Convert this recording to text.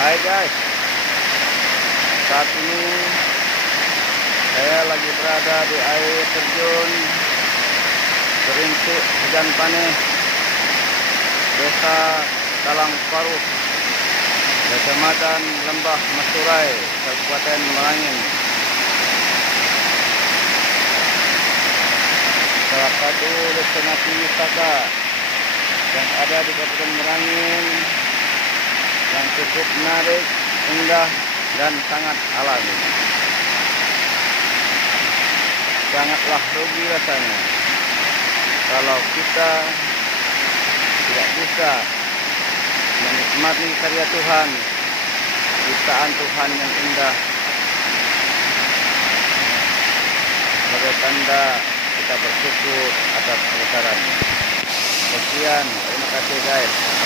Hai guys, saat ini saya lagi berada di air terjun Gerintik Hujan Panih, Desa Talang Paruh, Kecamatan Lembah Masurai, Kabupaten Merangin. Salah satu destinasi wisata yang ada di Kabupaten Merangin yang cukup menarik, indah, dan sangat alami. Sangatlah rugi rasanya kalau kita tidak bisa menikmati karya Tuhan, ciptaan Tuhan yang indah, sebagai tanda kita bersyukur atas kebesarannya. Sekian, terima kasih guys.